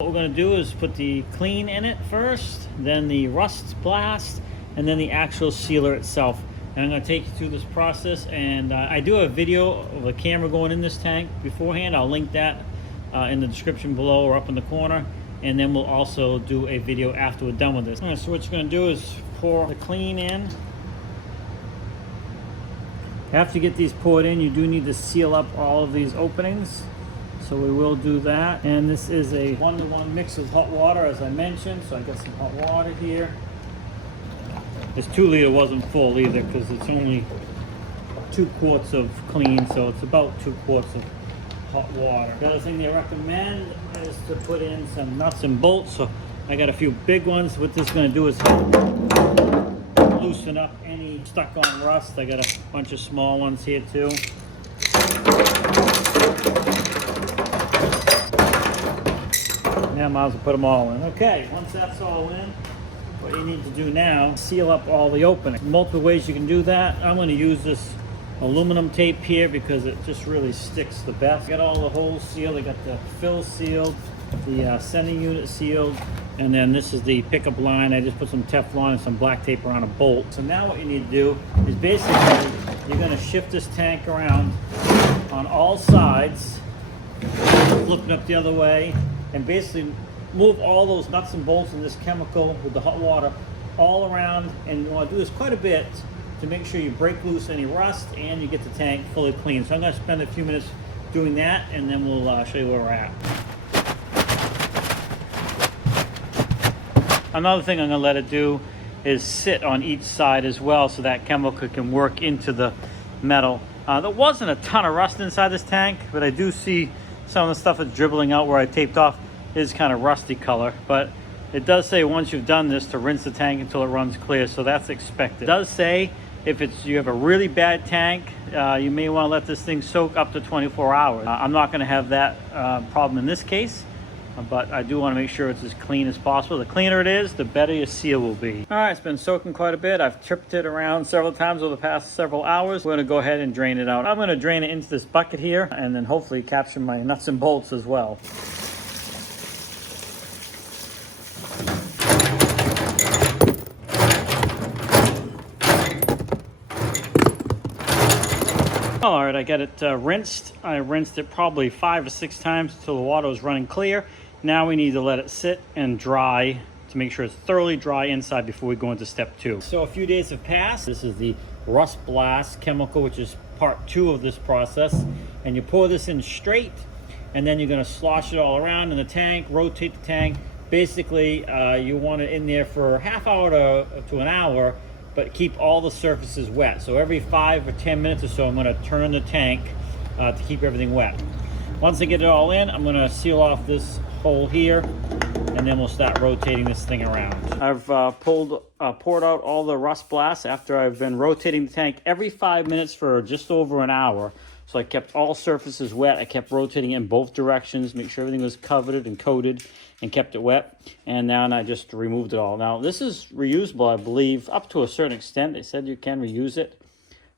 What we're going to do is put the clean in it first, then the rust blast, and then the actual sealer itself. And I'm going to take you through this process, and I do a video of a camera going in this tank beforehand. I'll link that in the description below or up in the corner, and then we'll also do a video after we're done with this. All right, so what you're going to do is pour the clean in. After you get these poured in, you do need to seal up all of these openings. So we will do that. And this is a 1-to-1 mix of hot water, as I mentioned. So I got some hot water here. This 2-liter wasn't full either because it's only 2 quarts of clean. So it's about 2 quarts of hot water. The other thing they recommend is to put in some nuts and bolts. So I got a few big ones. What this is going to do is help loosen up any stuck on rust. I got a bunch of small ones here too. Yeah, might as well put them all in. Okay, once that's all in, what you need to do now, seal up all the openings. Multiple ways you can do that. I'm going to use this aluminum tape here because it just really sticks the best. Got all the holes sealed. I got the fill sealed, the sending unit sealed, and then this is the pickup line. I just put some Teflon and some black tape around a bolt. So now what you need to do is basically you're going to shift this tank around on all sides, flipping up the other way, and basically move all those nuts and bolts in this chemical with the hot water all around. And you want to do this quite a bit to make sure you break loose any rust and you get the tank fully clean. So I'm going to spend a few minutes doing that, and then we'll show you where we're at. Another thing I'm going to let it do is sit on each side as well so that chemical can work into the metal. There wasn't a ton of rust inside this tank, but I do see some of the stuff that's dribbling out where I taped off is kind of rusty color. But it does say once you've done this to rinse the tank until it runs clear, so that's expected. It does say if you have a really bad tank, you may want to let this thing soak up to 24 hours. I'm not going to have that problem in this case, but I do want to make sure it's as clean as possible. The cleaner it is, the better your seal will be. All right, it's been soaking quite a bit. I've tripped it around several times over the past several hours. We're going to go ahead and drain it out. I'm going to drain it into this bucket here and then hopefully capture my nuts and bolts as well. All right, I got it rinsed. I rinsed it probably 5 or 6 times until the water was running clear. Now we need to let it sit and dry to make sure it's thoroughly dry inside before we go into step 2. So a few days have passed. This is the rust blast chemical, which is part 2 of this process. And you pour this in straight, and then you're going to slosh it all around in the tank, rotate the tank. Basically, you want it in there for a half hour to an hour, but keep all the surfaces wet. So every 5 or 10 minutes or so, I'm going to turn the tank to keep everything wet. Once I get it all in, I'm going to seal off this hole here, and then we'll start rotating this thing around. I've poured out all the rust blasts after I've been rotating the tank every 5 minutes for just over an hour. So I kept all surfaces wet. I kept rotating it in both directions, make sure everything was covered and coated, and kept it wet. And now I just removed it all. Now this is reusable, I believe, up to a certain extent. They said you can reuse it.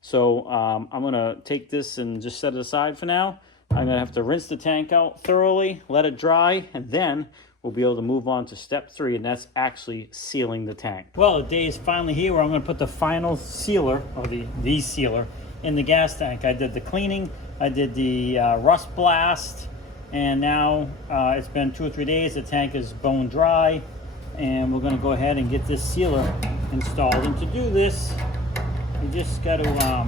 So I'm gonna take this and just set it aside for now. I'm gonna have to rinse the tank out thoroughly, let it dry, and then we'll be able to move on to step 3, and that's actually sealing the tank. Well, the day is finally here where I'm gonna put the final sealer, or the sealer, in the gas tank. I did the cleaning, I did the rust blast, and now it's been 2 or 3 days. The tank is bone dry, and we're going to go ahead and get this sealer installed. And to do this, you just got to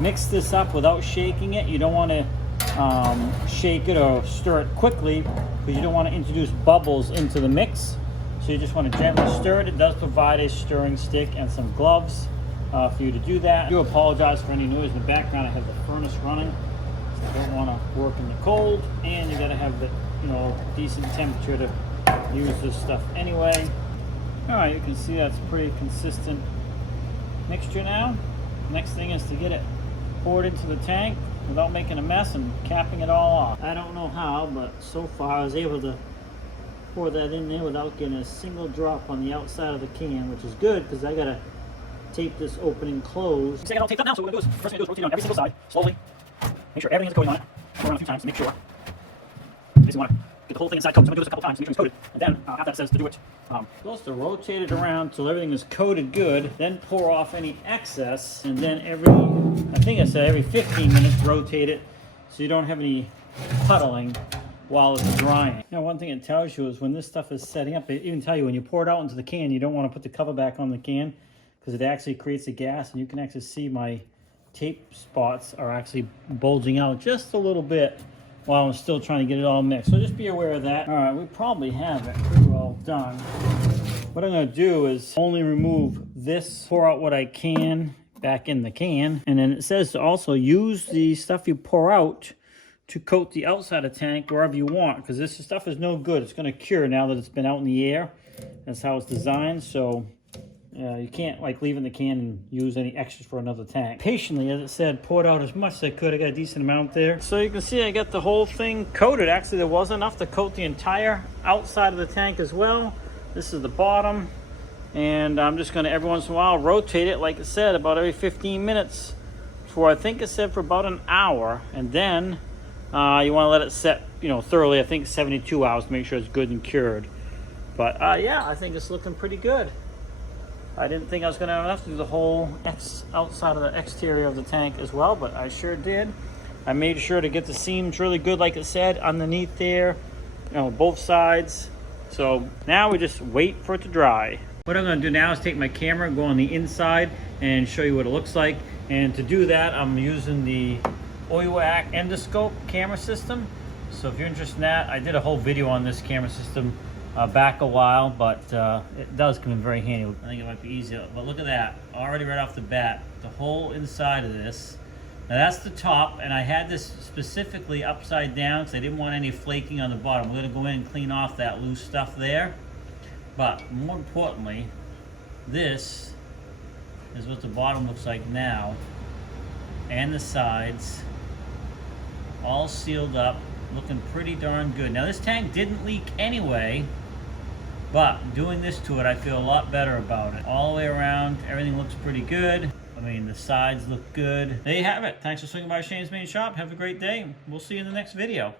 mix this up without shaking it. You don't want to shake it or stir it quickly because you don't want to introduce bubbles into the mix. So you just want to gently stir it. It does provide a stirring stick and some gloves for you to do that. I do apologize for any noise in the background. I have the furnace running. I don't want to work in the cold, and you got to have the decent temperature to use this stuff anyway. All right, you can see that's pretty consistent mixture now. Next thing is to get it poured into the tank without making a mess and capping it all off. I don't know how, but so far I was able to pour that in there without getting a single drop on the outside of the can, which is good because I got to tape this opening closed. Second, I'll tape that now. So what we're going to do is first thing to do is rotate it on every single side slowly. Make sure everything is coating on it. Pour it on a few times to make sure. Basically want to get the whole thing inside coated. So I'm gonna do this a couple times to make sure it's coated. And then after that says to do it. Supposed to rotate it around till everything is coated good, then pour off any excess, and then I think I said every 15 minutes rotate it so you don't have any puddling while it's drying. Now, one thing it tells you is when this stuff is setting up, it even tell you when you pour it out into the can, you don't want to put the cover back on the can because it actually creates a gas, and you can actually see my tape spots are actually bulging out just a little bit while I'm still trying to get it all mixed. So just be aware of that. All right, we probably have it pretty well done. What I'm gonna do is only remove this, pour out what I can back in the can, and then it says to also use the stuff you pour out to coat the outside of the tank wherever you want, because this stuff is no good. It's gonna cure now that it's been out in the air. That's how it's designed, so you can't like leave in the can and use any extras for another tank. Patiently, as it said, poured out as much as I could. I got a decent amount there. So you can see I got the whole thing coated. Actually, there was enough to coat the entire outside of the tank as well. This is the bottom. And I'm just gonna every once in a while rotate it, like it said, about every 15 minutes for, I think it said, for about an hour. And then you wanna let it set, thoroughly, I think 72 hours to make sure it's good and cured. But yeah, I think it's looking pretty good. I didn't think I was going to have enough to do the whole outside of the exterior of the tank as well, but I sure did. I made sure to get the seams really good, like it said, underneath there, both sides. So now we just wait for it to dry. What I'm going to do now is take my camera, go on the inside, and show you what it looks like. And to do that, I'm using the OIWAC endoscope camera system. So if you're interested in that, I did a whole video on this camera system back a while, but it does come in very handy. I think it might be easier, but look at that, already right off the bat, the whole inside of this. Now that's the top, and I had this specifically upside down because I didn't want any flaking on the bottom. We're going to go in and clean off that loose stuff there, but more importantly, this is what the bottom looks like now, and the sides all sealed up, looking pretty darn good. Now this tank didn't leak anyway, but doing this to it, I feel a lot better about it. All the way around, everything looks pretty good. I mean, the sides look good. There you have it. Thanks for swinging by Shane's Main Shop. Have a great day. We'll see you in the next video.